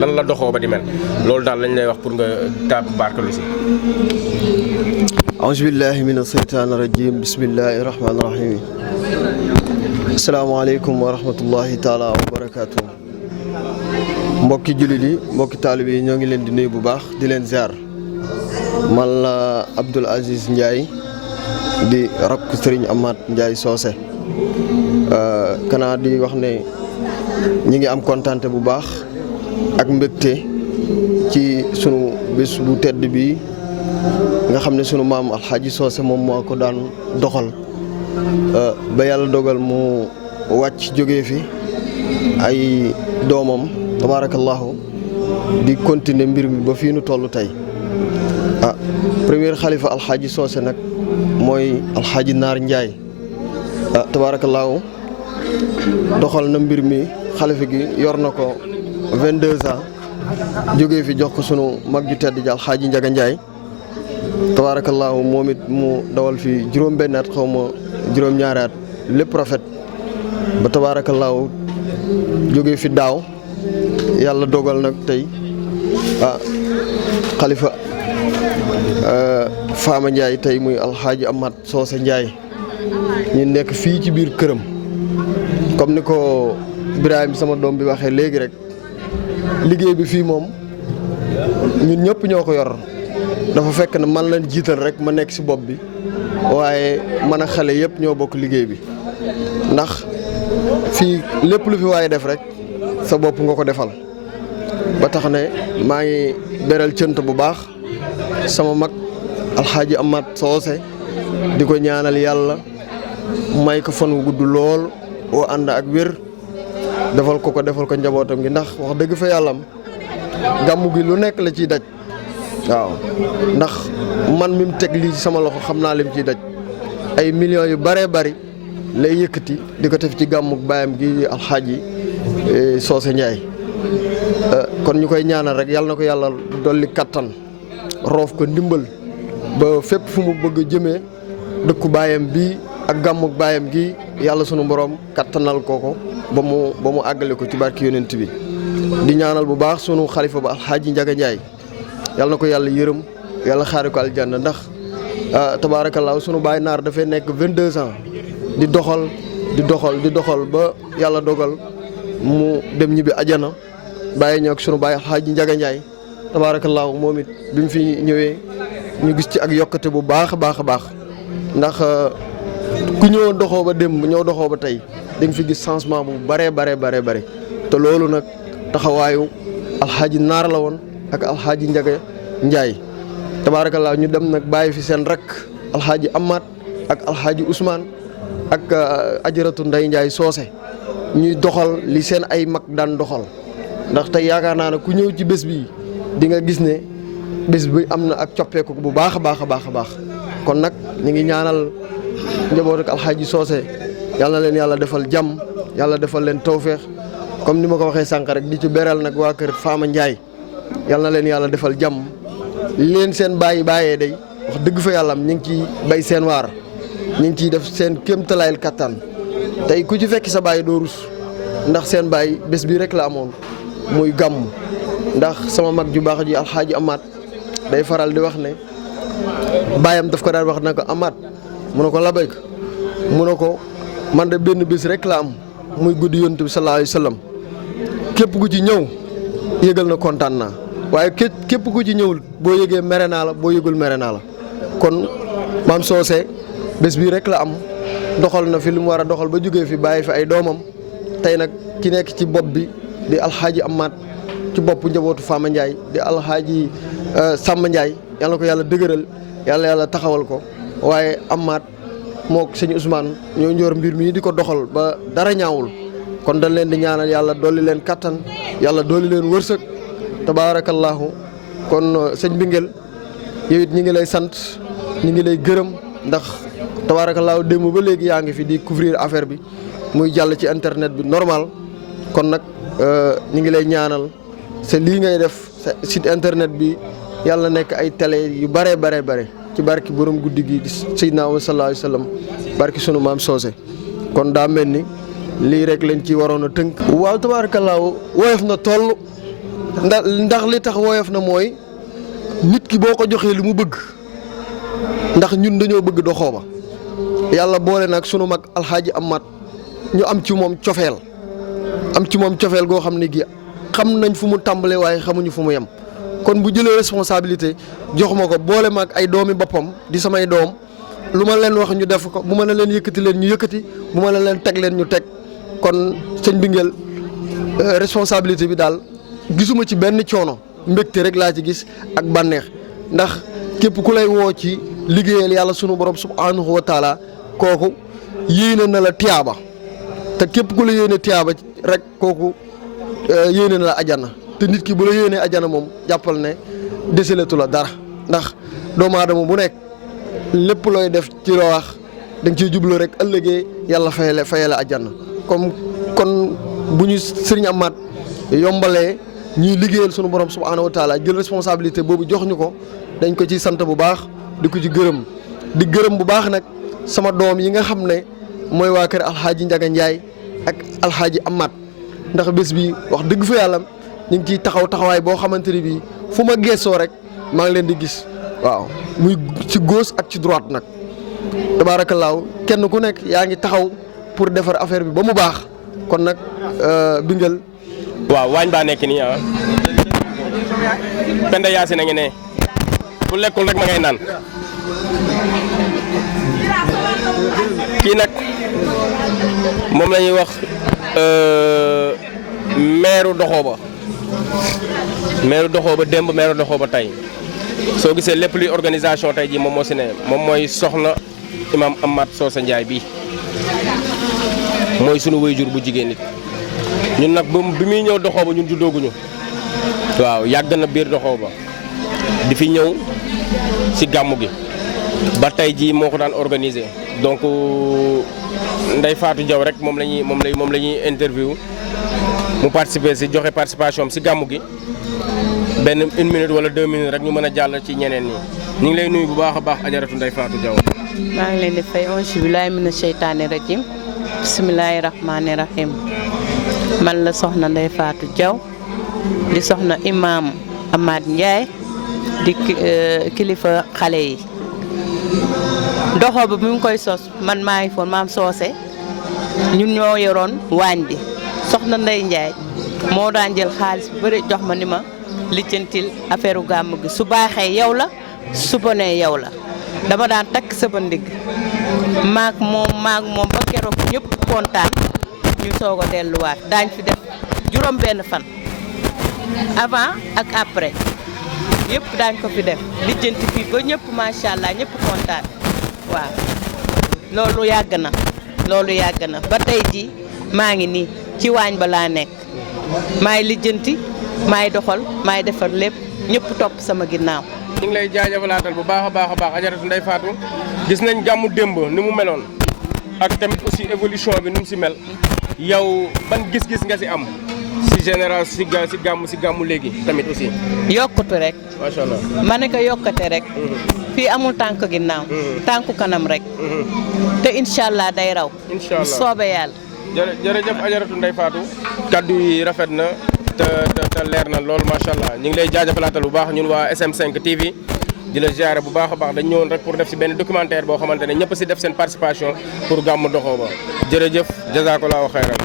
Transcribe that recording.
lan la doxoo ba di mel loolu daal lañ lay wax pour nga taab barkalu si. auzu billahi mina seytaani rajim bismillahi rahmaani rahim. asalaamaaleykum wa rahmatullahi taala wa barakaatu. mbokki jullit yi mbokki taalib yi ñoo ngi leen di nuyu bu baax di leen ziar man la Abdoul Aziz Ndiaye di rakk Serigne Amath Ndiaye Socé kanaa di wax ne ñi ngi am kontante bu baax ak mbégte ci sunu bés bu tedd bi nga xam ne sunu maam Alxaaji Socé moom moo ko daan doxal ba yàlla dogal mu wàcc jógee fi ay doomam tabaarakallaahu di continuer mbir mi ba fii nu toll tey premier xalifa Alxaaji Socé nag mooy Alxaaji Naar Ndiaye tabaarakallaahu doxal na mbir mi xalifa gi yor na ko 22 ans jógee fi jox ko sunu mag ju tedd ji Alxaaji Njaga Ndiaye tabaarakallaahu moom it mu dawal fi juróom-benn at xaw ma juróom-ñaari at lépp rafet ba tabaarakallaahu jógee fi daaw yàlla dogal nag tey xalifa Fama Ndiaye tey muy Alxaaji Amath Socé Ndiaye ñu nekk fii ci biir këram comme ni ko Ibrahima sama doom bi waxee léegi rek liggéey bi fii moom ñun ñëpp ñoo ko yor dafa fekk ne man lañ jiital rek ma nekk ci bopp bi waaye man a xale yëpp ñoo bokk liggéey bi ndax fii lépp lu fi waaye def rek sa bopp nga ko defal ba tax ne maa ngi beral cënt bu baax sama mag Alxaaji Amath Socé di ko ñaanal yàlla may ko fan wu gudd lool woo ànd ak wér defal ko njabootam gi ndax wax dëgg fa yàllam gàmmu gi lu nekk la ciy daj waaw ndax man mi mu teg lii ci sama loxo xam naa lim ciy daj ay millions yu bëree bëri lay yëkkati di ko def ci gàmmu baayam gi Alxaaji Socé Ndiaye kon ñu koy ñaanal rek yàlla na ko yàlla dolli kattan roof ko ndimbal ba fépp fu mu bëgg a jëmee dëkku baayam bi ak gàmmuk baayam gi yàlla sunu borom kattanal ko ba mu àggale ko ci barki yonent bi di ñaanal bu baax sunu xalifa ba Alxaaji Njaga Njaay yàlla na ko yàlla yërëm yàlla xaari ko aljanna ndax tabaarakallaahu sunu baay naar dafay nekk 22 ans di doxal ba yàlla dogal mu dem ñibbi ajana bàyyi ñoo ak sunu baay Alxaaji Njaga Njaay tabaarakallaahu moom it bi mu fi ñëwee ñu gis ci ak yokkate bu baax a baax ndax ku ñëw doxoo ba démb ñëw doxoo ba tey da nga fi gis changement bu bare te loolu nag taxawaayu Alxaaji Naar la woon ak Alxaaji Njaga Njaay tabaarakallaahu ñu dem nag bàyyi fi seen rakk Alxaaji Amath ak Alxaaji Ousmane ak Ajaratu Ndey Njaay Socé ñuy doxal li seen ay mag daan doxal ndax tey yaakaar naa ne ku ñëw ci bés bi di nga gis ne bés bi am na ak coppeeku bu baax a baax kon nag ñu ngi ñaanal njaboot ak Alxaaji Socé yàlla na leen yàlla defal jàmm yàlla defal leen tawféex comme ni ma ko waxee sànq rek di ci beral nag waa kër Fama Ndiaye yàlla na leen yàlla defal jàmm li leen seen bàyyee day wax dëgg fa yàlla ñu ngi ciy bay seen waar ñu ngi ciy def seen kéemtalaayal kattan tey ku ci fekk sa bàyyi doo rus ndax seen bàyyi bés bi rek la amoon muy gàmm ndax sama mag ju baax ji Alxaaji Amath day faral di wax ne baayam daf ko daan wax na ko Amath mu ne ko labayka mu ne ko man de benn bés rek la am muy guddi Yonent bi sallallaahu alayhi wa sallam képp ku ci ñëw yëgal na kontaan naa waaye képp ku ci ñëwul boo yëgee mere naa la boo yëgul mere naa la kon maam Socé bés bii rek la am doxal na fi lu mu war a doxal ba jógee fi bàyyi fi ay doomam tey nag ki nekk ci bopp bi di Alxaaji Amath ci bopp njabootu Fama Ndiaye di Alxaaji Samba Ndiaye yàlla ko yàlla dëgëral yàlla taxawal ko waaye Amath mook sëñ Ousmane ñoo njoor mbir mi di ko doxal ba dara ñaawul kon dañ leen di ñaanal yàlla dolli leen kattan yàlla dolli leen wërsëg tabaarakallaahu kon sëñ Bingel yow it ñi ngi lay sant ñi ngi lay gërëm ndax tabaarakallaahu démb ba léegi yaa ngi fi di couvrir affaire bi muy jàll ci internet bi normal kon nag ñi ngi lay ñaanal c'est lii ngay def site internet bi yàlla nekk ay télé yu bare ci barki borom guddi gi di Seydina Muhammad sallallaahu alayhi wa sallam barki sunu maam Socé kon daa mel ni lii rek lañ ci waroon a tënk. waaw tabaarakallaahu woyof na toll ndax li tax woyof na mooy nit ki boo ko joxee li mu bëgg ndax ñun dañoo bëgg Doxooba yàlla boole nag sunu mag alxaaji Amat ñu am ci moom cofeel goo xam ne gi xam nañ fu mu tàmbalee waaye xamuñu fu mu yem kon bu jëlee responsabilité jox ma ko boole ma ak ay doomi boppam di samay doom lu ma leen wax ñu def ko bu ma ne leen yëkkati leen ñu yëkkati bu ma ne leen teg leen ñu teg kon sëñ Binguel responsabilité bi daal gisuma ci benn coono mbégte rek laa ci gis ak bànneex ndax képp ku lay woo ci liggéeyal yàlla sunu borom subhanahu wa taala kooku yéene na la tiyaaba te képp ku la yéene tiyaaba rek kooku yéene na la ajana te nit ki bu la yéenee ajana moom jàppal ne deselatu la dara ndax doomu aadama bu nekk lépp looy def ci loo wax da nga ciy jublu rek ëllëgee yàlla fayale ajana comme kon bu ñu sëriñ Amath yombalee ñuy liggéeyal sunu borom subhanahu wa taala jël responsabilité boobu jox ñu ko dañ ko ci sant bu baax di ko ci gërëm di gërëm bu baax nag sama doom yi nga xam ne mooy waa kër alxaaji Njaga Njaay ak alxaaji Amath ndax bés bi wax dëgg fa yàlla ñu ngi ciy taxawaay boo xamante ni bii fu ma geesoo rek maa ngi leen di gis waaw muy ci gauche ak ci droite nag tabaarakallaahu kenn ku nekk yaa ngi taxaw pour defar affaire bi ba mu baax kon nag Binguel. waaw waañ baa nekk nii Penda Yacine a ngi ne bu lekkul rek ma ngay naan kii nag moom la ñuy wax maire Doxooba démb maire Doxooba tey soo gisee lépp luy organisation tey jii moom moo si ne moom mooy soxna imam Amath Socé Ndiaye bi mooy sunu waajur bu jigéen nit ñun nag bi muy ñëw Doxooba ñun juddooguñu waaw yàgg na biir Doxooba di fi ñëw si gàmmu gi ba tey jii moo ko daan organiser donc Ndeye Fatou Diaw rek moom la ñuy interview mu participer si joxe participation am si gàmmu gi benn 1 minute wala 2 minutes rek ñu mën a jàll ci ñeneen ñi ñu ngi lay nuyu bu baax a baax ajaratu Ndeye Fatou Diaw. maa ngi leen di fay auzu billaahi mina sheytaani rajim bismillaahi rahmaani rahim man la soxna Ndeye Fatou Diaw di soxna imam Amath Ndiaye di kilifa xale yi Doxooba bi mu koy sos man maa ngi foon maam Socé ñun ñoo yoroon waañ bi soxna Ndeye Ndiaye moo daan jël xaalis bu bëri jox ma ni ma lijjantil affaire gàmm gi su baaxee yow la su bonee yow la dama daan takk sama ndigg maak moom ba keroog ñëpp kontaan ñu soog a delluwaat daañ fi def juróom benn fan avant ak après yëpp daañ ko fi def lijjanti fii ba ñëpp macha allah ñëpp kontaan waaw loolu yàgg na ba tey ji maa ngi nii ci waañ ba laa nekk maay lijjanti maay doxal maay defar lépp ñëpp topp sama ginnaaw. ñu ngi lay jaajëfalaatal bu baax a baax ajaratu Ndeye Fatou gis nañ gàmmu démb ni mu meloon ak tamit aussi évolution bi ni mu si mel yow ban gis-gis nga si am si général si gàmmu léegi tamit aussi. yokkute rek. macha allah ma ne ko yokkate rek. fii amul tànk ginnaaw. tànku kanam rek. te incha allah day raw. incha allah soobee yàlla. jërëjëf ajaratu Ndeye Fatou kaddu yi rafet na te leer na lool macha allah ñu ngi lay jaajëfalaatal bu baax ñun waa SM5 TV di la ziare bu baax a baax dañ ñëwoon rek pour def si benn documentaire boo xamante ne ñëpp si def seen participation pour gàmmu Doxooba jërëjëf jazakallahu xayran